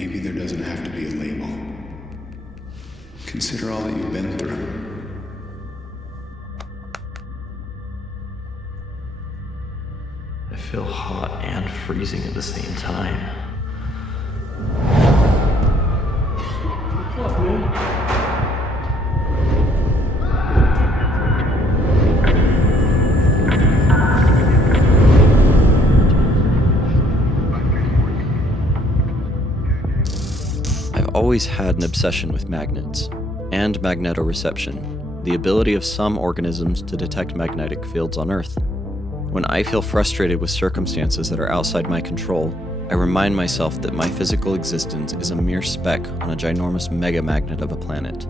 maybe there doesn't have to be a label. Consider all that you've been through. I feel hot and freezing at the same time. What's up, man? I've always had an obsession with magnets and magnetoreception, the ability of some organisms to detect magnetic fields on Earth. When I feel frustrated with circumstances that are outside my control, I remind myself that my physical existence is a mere speck on a ginormous mega magnet of a planet.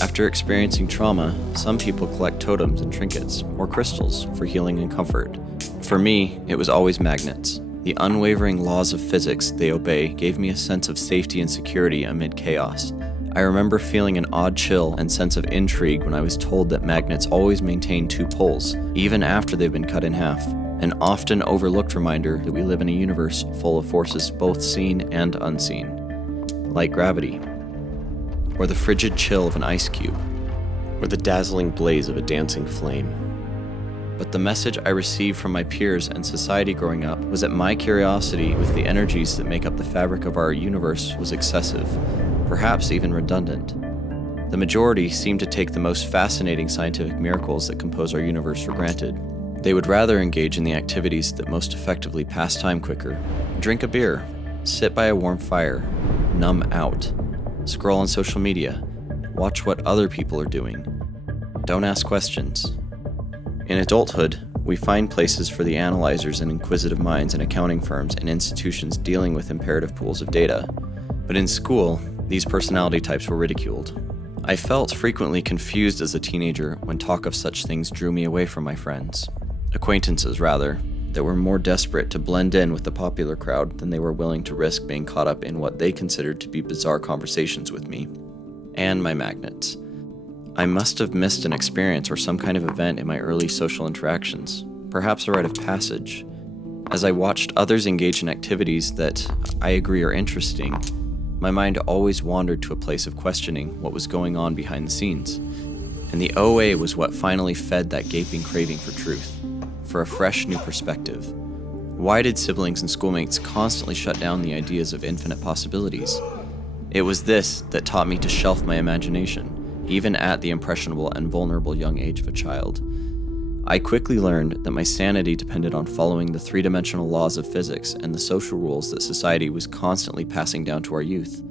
After experiencing trauma, some people collect totems and trinkets, or crystals, for healing and comfort. For me, it was always magnets. The unwavering laws of physics they obey gave me a sense of safety and security amid chaos. I remember feeling an odd chill and sense of intrigue when I was told that magnets always maintain two poles, even after they've been cut in half, an often overlooked reminder that we live in a universe full of forces both seen and unseen, like gravity, or the frigid chill of an ice cube, or the dazzling blaze of a dancing flame. But the message I received from my peers and society growing up was that my curiosity with the energies that make up the fabric of our universe was excessive, perhaps even redundant. The majority seemed to take the most fascinating scientific miracles that compose our universe for granted. They would rather engage in the activities that most effectively pass time quicker. Drink a beer, sit by a warm fire, numb out, scroll on social media, watch what other people are doing. Don't ask questions. In adulthood, we find places for the analyzers and inquisitive minds in accounting firms and institutions dealing with imperative pools of data. But in school, these personality types were ridiculed. I felt frequently confused as a teenager when talk of such things drew me away from my friends. Acquaintances, rather, that were more desperate to blend in with the popular crowd than they were willing to risk being caught up in what they considered to be bizarre conversations with me. And my magnets. I must have missed an experience or some kind of event in my early social interactions, perhaps a rite of passage. As I watched others engage in activities that I agree are interesting, my mind always wandered to a place of questioning what was going on behind the scenes. And the OA was what finally fed that gaping craving for truth, for a fresh new perspective. Why did siblings and schoolmates constantly shut down the ideas of infinite possibilities? It was this that taught me to shelf my imagination, even at the impressionable and vulnerable young age of a child. I quickly learned that my sanity depended on following the three-dimensional laws of physics and the social rules that society was constantly passing down to our youth.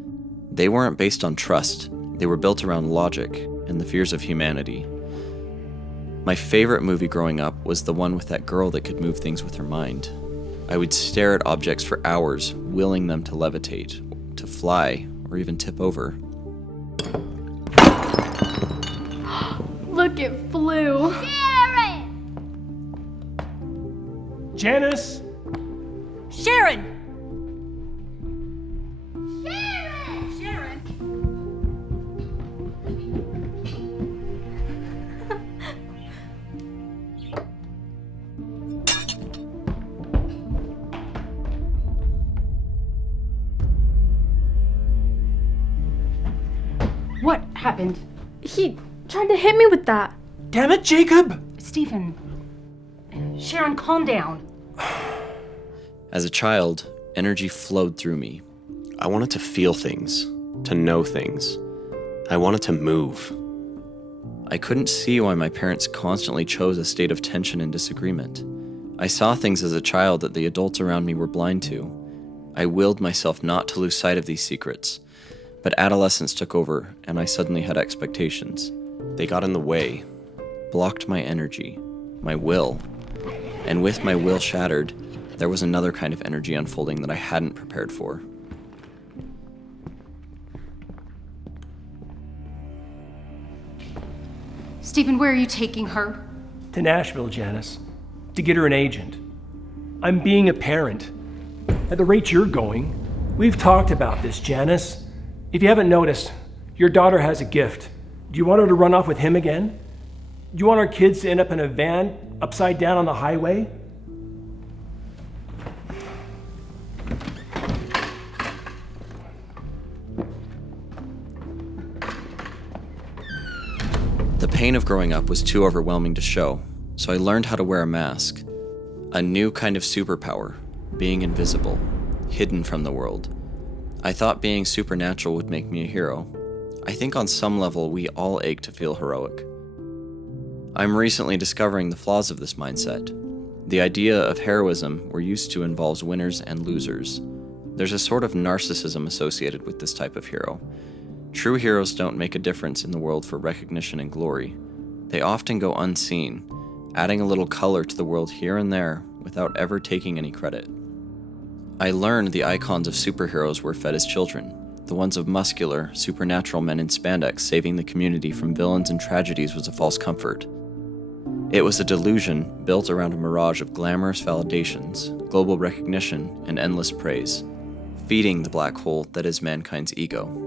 They weren't based on trust, they were built around logic and the fears of humanity. My favorite movie growing up was the one with that girl that could move things with her mind. I would stare at objects for hours, willing them to levitate, to fly, or even tip over. Look, it flew. Janice! Sharon! What happened? He tried to hit me with that. Damn it, Jacob! Stephen. Sharon, calm down. As a child, energy flowed through me. I wanted to feel things, to know things. I wanted to move. I couldn't see why my parents constantly chose a state of tension and disagreement. I saw things as a child that the adults around me were blind to. I willed myself not to lose sight of these secrets. But adolescence took over, and I suddenly had expectations. They got in the way, blocked my energy, my will. And with my will shattered, there was another kind of energy unfolding that I hadn't prepared for. Stephen, where are you taking her? To Nashville, Janice. To get her an agent. I'm being a parent. At the rate you're going, we've talked about this, Janice. If you haven't noticed, your daughter has a gift. Do you want her to run off with him again? Do you want our kids to end up in a van upside down on the highway? pain of growing up was too overwhelming to show, so I learned how to wear a mask. A new kind of superpower, being invisible, hidden from the world. I thought being supernatural would make me a hero. I think on some level we all ache to feel heroic. I'm recently discovering the flaws of this mindset. The idea of heroism we're used to involves winners and losers. There's a sort of narcissism associated with this type of hero. True heroes don't make a difference in the world for recognition and glory. They often go unseen, adding a little color to the world here and there without ever taking any credit. I learned the icons of superheroes were fed as children, the ones of muscular, supernatural men in spandex saving the community from villains and tragedies was a false comfort. It was a delusion built around a mirage of glamorous validations, global recognition, and endless praise, feeding the black hole that is mankind's ego.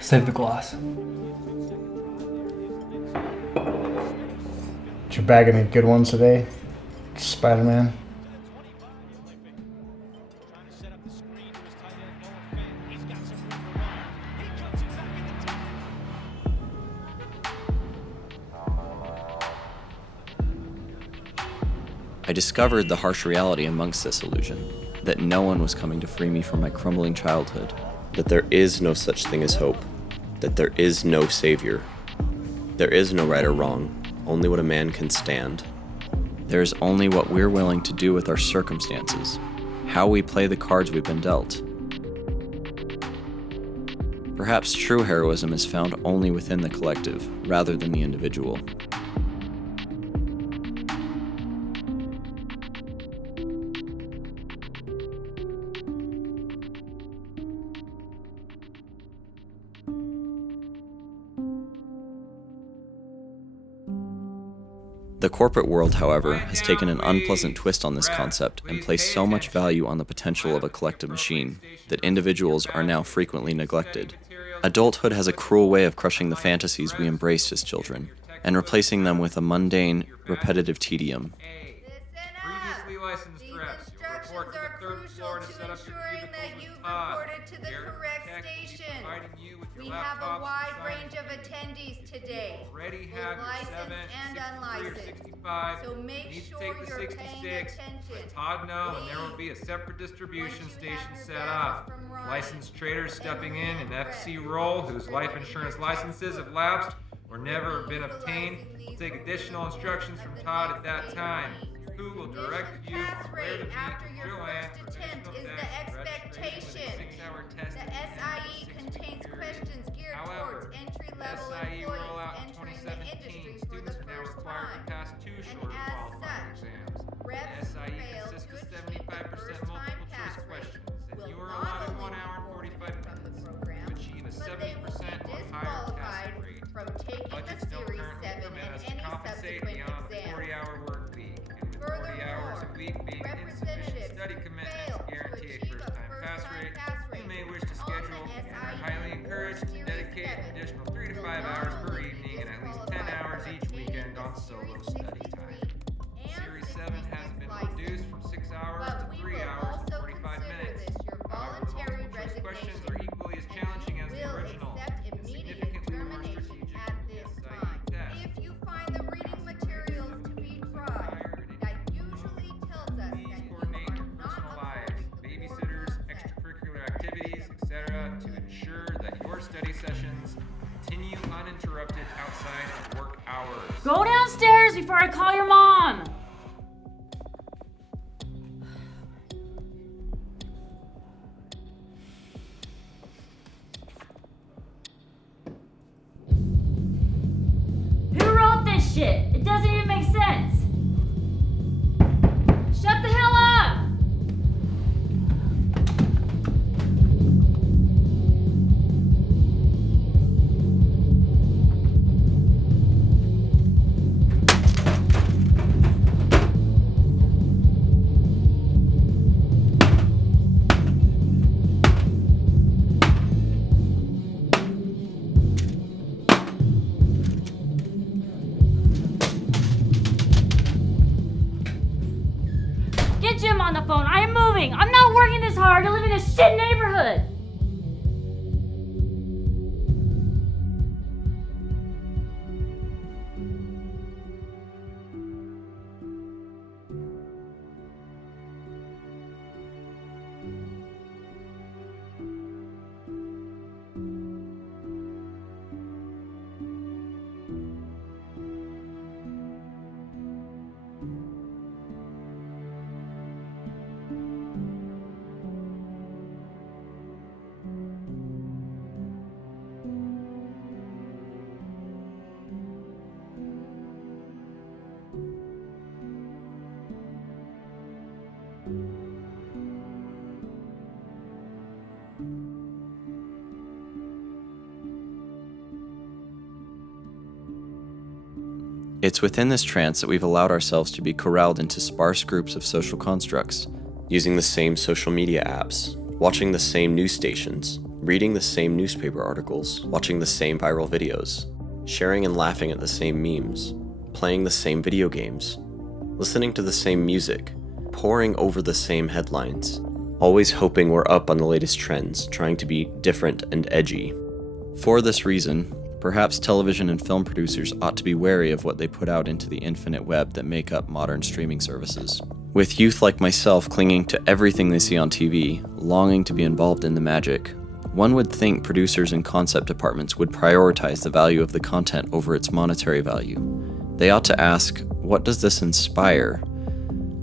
Save the glass. Did you bag any good ones today, Spider-Man? I discovered the harsh reality amongst this illusion, that no one was coming to free me from my crumbling childhood, that there is no such thing as hope, that there is no savior. There is no right or wrong, only what a man can stand. There is only what we're willing to do with our circumstances, how we play the cards we've been dealt. Perhaps true heroism is found only within the collective, rather than the individual. The corporate world, however, has taken an unpleasant twist on this concept and placed so much value on the potential of a collective machine that individuals are now frequently neglected. Adulthood has a cruel way of crushing the fantasies we embraced as children and replacing them with a mundane, repetitive tedium. Previously licensed reps, you'll report to the third floor to set up your cubicles with Todd. To the correct station. We We have a wide range of attendees today, Already both have your licensed 7, and 63, or unlicensed. 65. So You make need to sure take the you're 66. paying attention. Let Todd know, and there will be a separate distribution Once you have station your set badges up. from Ryan, Licensed traders stepping in Emily, and FC Brett role will whose be life ready insurance to licenses test have lapsed or We'll never be been obtained utilizing will these take for additional review instructions at from the Todd next at that meeting. time. Who will direct you Pass on where to rate meet after your Joanne first for attempt additional is the tests, registration with a expectation. 6-hour test The at the end of SIE 6-week contains period. questions geared However, towards entry-level SIE employees rollout in entering the 2017, industry for students the are now first required to time. pass 2 And shorter as qualifying such, exams. reps The SIE fail consists to of achieve the 75% first-time multiple pass choice rate questions, and will you are not allotted only 1 hour and be 45 from the minutes program, to achieve a but they will 70% be or higher disqualified passing rate. from taking Budgets the don't Series currently 7 permit and us to any compensate subsequent beyond the exams. 40-hour work week, and with 40 hours a week being insufficient Representatives study commitment fail to to guarantee a achieve a first-time pass first-time rate, you may wish to on the schedule and are SIE highly encouraged to Series dedicate an 7 additional 3 to will 5 not hours per only be evening and at least 10 disqualified hours from each obtaining weekend the on solo Series study 63 time. and Series 7 has 66 been license. reduced from 6 hours But to we 3 will hours and also 45 consider minutes. this your However, the voluntary multiple choice questions resignation, are equally as and challenging you as the will original accept and immediate significantly more termination strategic at than the this SIE time. test. If you find the reading materials to be dry, that usually tells us Please that you coordinate your are not personal lives, upholding the core babysitters, concept. extracurricular activities, etc. to ensure that your study sessions continue uninterrupted outside of work hours. Go downstairs before I call your mom! Who wrote this shit? It doesn't even make sense! Shut the hell up! get Jim on the phone. I am moving. I'm not working this hard to live in a shit neighborhood. It's within this trance that we've allowed ourselves to be corralled into sparse groups of social constructs, using the same social media apps, watching the same news stations, reading the same newspaper articles, watching the same viral videos, sharing and laughing at the same memes, playing the same video games, listening to the same music, poring over the same headlines, always hoping we're up on the latest trends, trying to be different and edgy. For this reason, perhaps television and film producers ought to be wary of what they put out into the infinite web that make up modern streaming services. With youth like myself clinging to everything they see on TV, longing to be involved in the magic, one would think producers and concept departments would prioritize the value of the content over its monetary value. They ought to ask, what does this inspire?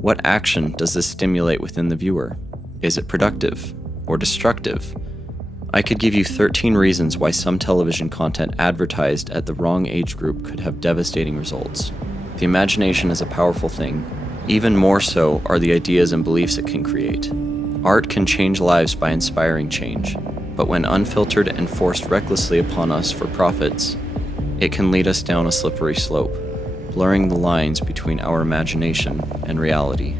What action does this stimulate within the viewer? Is it productive or destructive? I could give you 13 reasons why some television content advertised at the wrong age group could have devastating results. The imagination is a powerful thing. Even more so are the ideas and beliefs it can create. Art can change lives by inspiring change, but when unfiltered and forced recklessly upon us for profits, it can lead us down a slippery slope, blurring the lines between our imagination and reality.